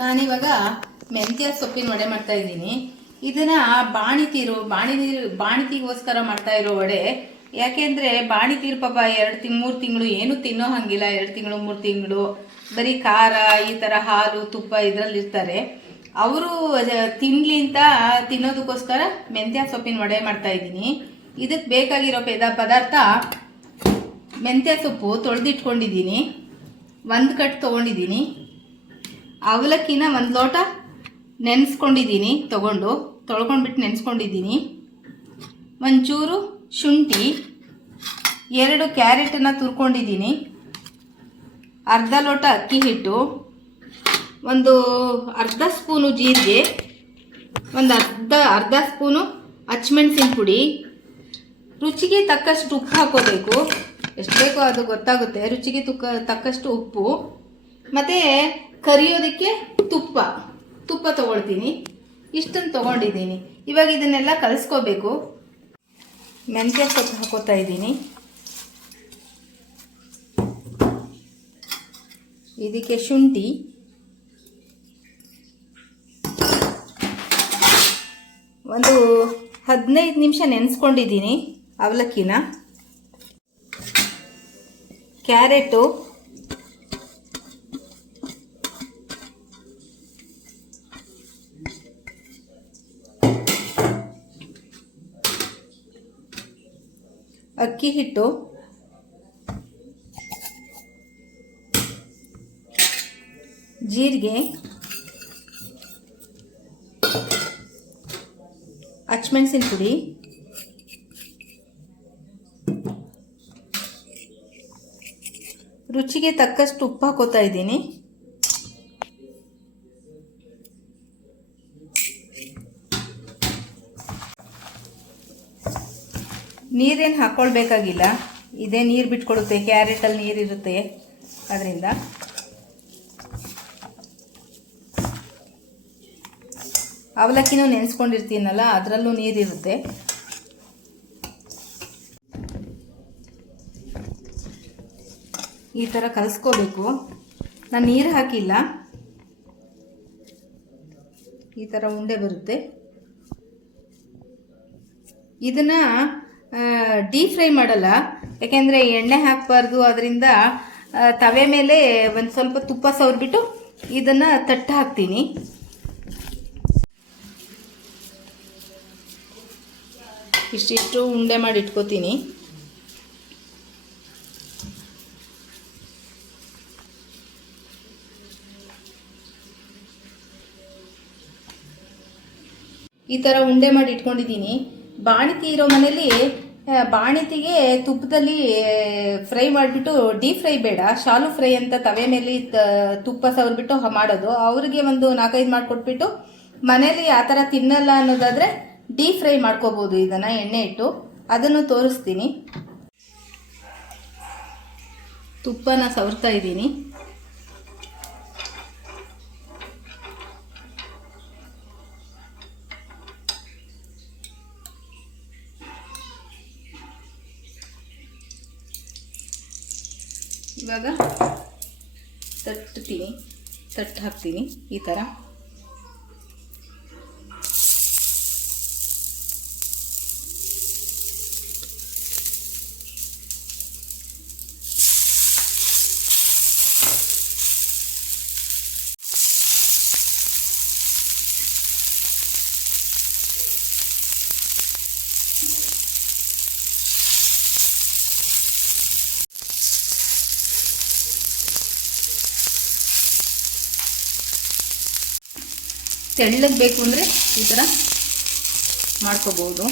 ನಾನಿವಾಗ ಮೆಂತ್ಯ ಸೊಪ್ಪಿನ ವಡೆ ಮಾಡ್ತಾ ಇದ್ದೀನಿ. ಇದನ್ನ ಬಾಣಿತೀರು ಬಾಣಿ ನೀರು ಬಾಣಿತಿಗೋಸ್ಕರ ಮಾಡ್ತಾ ಇರೋ ವಡೆ. ಯಾಕೆಂದ್ರೆ ಬಾಣಿತೀರು ಪಾಪ ಎರಡು ತಿಂಗ್, ಮೂರು ತಿಂಗಳು ಏನು ತಿನ್ನೋ ಹಂಗಿಲ್ಲ. ಎರಡು ತಿಂಗಳು, ಮೂರು ತಿಂಗಳು. ಬರೀ ಖಾರ, ಈ ಥರ ಹಾಲು, ತುಪ್ಪ ಇದರಲ್ಲಿ ಇರ್ತಾರೆ. ಅವರು ತಿನ್ಲಿ ಅಂತ ತಿನ್ನೋದಕ್ಕೋಸ್ಕರ ಮೆಂತ್ಯ ಸೊಪ್ಪಿನ ವಡೆ ಮಾಡ್ತಾ ಇದ್ದೀನಿ. ಇದಕ್ಕೆ ಬೇಕಾಗಿರೋ ಪೇದ ಪದಾರ್ಥ ಮೆಂತ್ಯ ಸೊಪ್ಪು ತೊಳೆದಿಟ್ಕೊಂಡಿದ್ದೀನಿ. ಒಂದು ಕಟ್ ತೊಗೊಂಡಿದ್ದೀನಿ. ಅವಲಕ್ಕಿನ ಒಂದು ಲೋಟ ನೆನೆಸ್ಕೊಂಡಿದ್ದೀನಿ ತೊಗೊಂಡು. ತೊಳ್ಕೊಂಡ್ಬಿಟ್ಟು ನೆನೆಸ್ಕೊಂಡಿದ್ದೀನಿ ಒಂಚೂರು ಶುಂಠಿ, ಎರಡು ಕ್ಯಾರೆಟನ್ನು ತುರ್ಕೊಂಡಿದ್ದೀನಿ ಅರ್ಧ ಲೋಟ ಅಕ್ಕಿ ಹಿಟ್ಟು, ಒಂದು ಅರ್ಧ ಸ್ಪೂನು ಜೀರಿಗೆ, ಒಂದು ಅರ್ಧ ಅರ್ಧ ಸ್ಪೂನು ಹಚ್ಮೆಣ್ಸಿನ ಪುಡಿ. ರುಚಿಗೆ ತಕ್ಕಷ್ಟು ಉಪ್ಪು ಹಾಕೋಬೇಕು. ಎಷ್ಟು ಬೇಕೋ ಅದು ಗೊತ್ತಾಗುತ್ತೆ. ರುಚಿಗೆ ತುಕ್ಕ, ತಕ್ಕಷ್ಟು ಉಪ್ಪು. ಮತ್ತು ಕರಿಯೋದಕ್ಕೆ ತುಪ್ಪ. ತುಪ್ಪ ತೊಗೊಳ್ತೀನಿ. ಇಷ್ಟನ್ನು ತೊಗೊಂಡಿದ್ದೀನಿ. ಇವಾಗ ಇದನ್ನೆಲ್ಲ ಕಲಿಸ್ಕೋಬೇಕು. ಮೆಂತ್ಯ ಸೊಪ್ಪು ಹಾಕೋತಾ ಇದ್ದೀನಿ. ಇದಕ್ಕೆ ಶುಂಠಿ. ಒಂದು ಹದಿನೈದು ನಿಮಿಷ ನೆನೆಸ್ಕೊಂಡಿದ್ದೀನಿ ಅವಲಕ್ಕಿನ. ಕ್ಯಾರೆಟು. ಅಕ್ಕಿ ಹಿಟ್ಟು. ಜೀರಿಗೆ. ಹಚ್ಮೆಣಸಿನ ಪುಡಿ. ರುಚಿಗೆ ತಕ್ಕಷ್ಟು ಉಪ್ಪು ಹಾಕೋತಾ ಇದ್ದೀನಿ. ನೀರೇನು ಹಾಕ್ಕೊಳ್ಬೇಕಾಗಿಲ್ಲ ಇದೇ ನೀರು ಬಿಟ್ಕೊಡುತ್ತೆ, ಕ್ಯಾರೆಟಲ್ಲಿ ನೀರಿರುತ್ತೆ ಅದರಿಂದ. ಅವಲಕ್ಕಿನೂ ನೆನೆಸ್ಕೊಂಡಿರ್ತೀನಲ್ಲ, ಅದರಲ್ಲೂ ನೀರಿರುತ್ತೆ ಈ ಥರ ಕಲಿಸ್ಕೋಬೇಕು. ನಾನು ನೀರು ಹಾಕಿಲ್ಲ. ಈ ಥರ ಉಂಡೆ ಬರುತ್ತೆ. ಇದನ್ನು ಡೀಪ್ ಫ್ರೈ ಮಾಡಲ್ಲ. ಯಾಕೆಂದರೆ ಎಣ್ಣೆ ಹಾಕಬಾರ್ದು ಅದರಿಂದ ತವೆ ಮೇಲೆ ಒಂದು ಸ್ವಲ್ಪ ತುಪ್ಪ ಸವರ್ಬಿಟ್ಟು ಇದನ್ನು ತಟ್ಟು ಹಾಕ್ತೀನಿ. ಇಷ್ಟಿಷ್ಟು ಉಂಡೆ ಮಾಡಿ ಇಟ್ಕೋತೀನಿ ಈ ಥರ ಉಂಡೆ ಮಾಡಿ ಇಟ್ಕೊಂಡಿದ್ದೀನಿ ಬಾಣಿತಿ ಇರೋ ಮನೇಲಿ ಬಾಣಿತಿಗೆ ತುಪ್ಪದಲ್ಲಿ ಫ್ರೈ ಮಾಡಿಬಿಟ್ಟು ಡೀಪ್ ಫ್ರೈ ಬೇಡ, ಶಾಲು ಫ್ರೈ ಅಂತ ತವೆ ಮೇಲೆ ತುಪ್ಪ ಸವರ್ಬಿಟ್ಟು ಮಾಡೋದು. ಅವ್ರಿಗೆ ಒಂದು ನಾಲ್ಕೈದು ಮಾಡಿಕೊಟ್ಬಿಟ್ಟು ಮನೇಲಿ ಆ ಥರ ತಿನ್ನಲ್ಲ ಅನ್ನೋದಾದರೆ ಡೀಪ್ ಫ್ರೈ ಮಾಡ್ಕೋಬೋದು ಇದನ್ನು, ಎಣ್ಣೆ ಇಟ್ಟು. ಅದನ್ನು ತೋರಿಸ್ತೀನಿ. ತುಪ್ಪನ ಸವರ್ತಾ ಇದ್ದೀನಿ. ಇವಾಗ ತಟ್ತೀನಿ ತಟ್ಟು ಹಾಕ್ತೀನಿ. ಈ ಥರ ತೆಳ್ಳಗೆ ಬೇಕು ಅಂದರೆ ಈ ಥರ ಮಾಡ್ಕೋಬೋದು.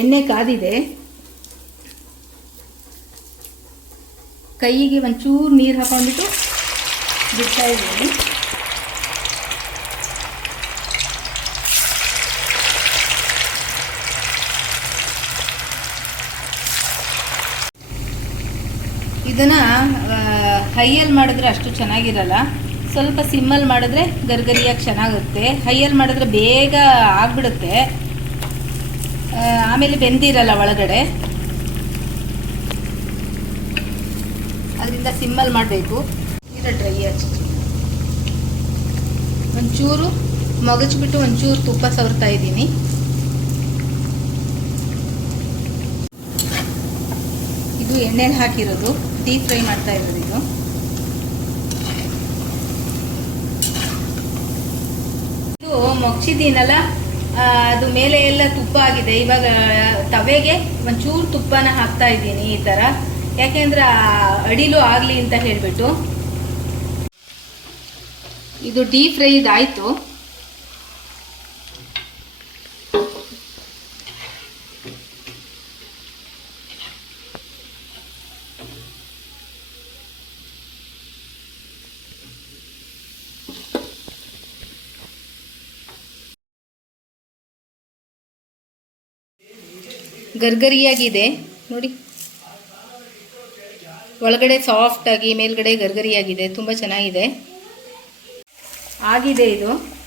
ಎಣ್ಣೆ ಕಾದಿದೆ. ಕೈಗೆ ಒಂಚೂರು ನೀರು ಹಾಕೊಂಡ್ಬಿಟ್ಟು ಬಿಡ್ತಾ ಇದ್ದೀನಿ. ಇದನ್ನ ಹೈಯಲ್ಲಿ ಮಾಡಿದ್ರೆ ಅಷ್ಟು ಚೆನ್ನಾಗಿರಲ್ಲ. ಸ್ವಲ್ಪ ಸಿಮ್ಮಲ್ಲಿ ಮಾಡಿದ್ರೆ ಗರ್ಗರಿಯಾಗಿ ಚೆನ್ನಾಗುತ್ತೆ. ಹೈಯಲ್ಲಿ ಮಾಡಿದ್ರೆ ಬೇಗ ಆಗ್ಬಿಡುತ್ತೆ. ಆಮೇಲೆ ಬೆಂದಿರಲ್ಲ ಒಳಗಡೆ. ಅದರಿಂದ ಸಿಮ್ಮಲ್ ಮಾಡಬೇಕು. ನೀರ ಡ್ರೈ ಹಚ್ಚಿ ಒಂಚೂರು ಮಗಚ್ಬಿಟ್ಟು ಒಂಚೂರು ತುಪ್ಪ ಸವರ್ತಾ ಇದ್ದೀನಿ. ಇದು ಎಣ್ಣೆಲಿ ಹಾಕಿರೋದು. ಡೀಪ್ ಫ್ರೈ ಮಾಡ್ತಾ ಇರೋದು ಇದು. ಇದು ಮೊಗ್ಸಿದ್ದೀನಲ್ಲ ಅದು ಮೇಲೆ ಎಲ್ಲ ತುಪ್ಪ ಆಗಿದೆ. ಇವಾಗ, ತವೆಗೆ ಒಂಚೂರು ತುಪ್ಪನ ಹಾಕ್ತಾ ಇದ್ದೀನಿ ಈ ಥರ ಯಾಕೆಂದ್ರೆ ಅಡಿಲು ಆಗಲಿ ಅಂತ ಹೇಳಿಬಿಟ್ಟು. ಇದು ಡೀಪ್ ಫ್ರೈ ಇದಾಯಿತು ಗರ್ಗರಿಯಾಗಿದೆ. ನೋಡಿ. ಒಳಗಡೆ ಸಾಫ್ಟ್ ಆಗಿ ಮೇಲ್ಗಡೆ ಗರ್ಗರಿಯಾಗಿದೆ. ತುಂಬ ಚೆನ್ನಾಗಿದೆ. ಆಗಿದೆ ಇದು.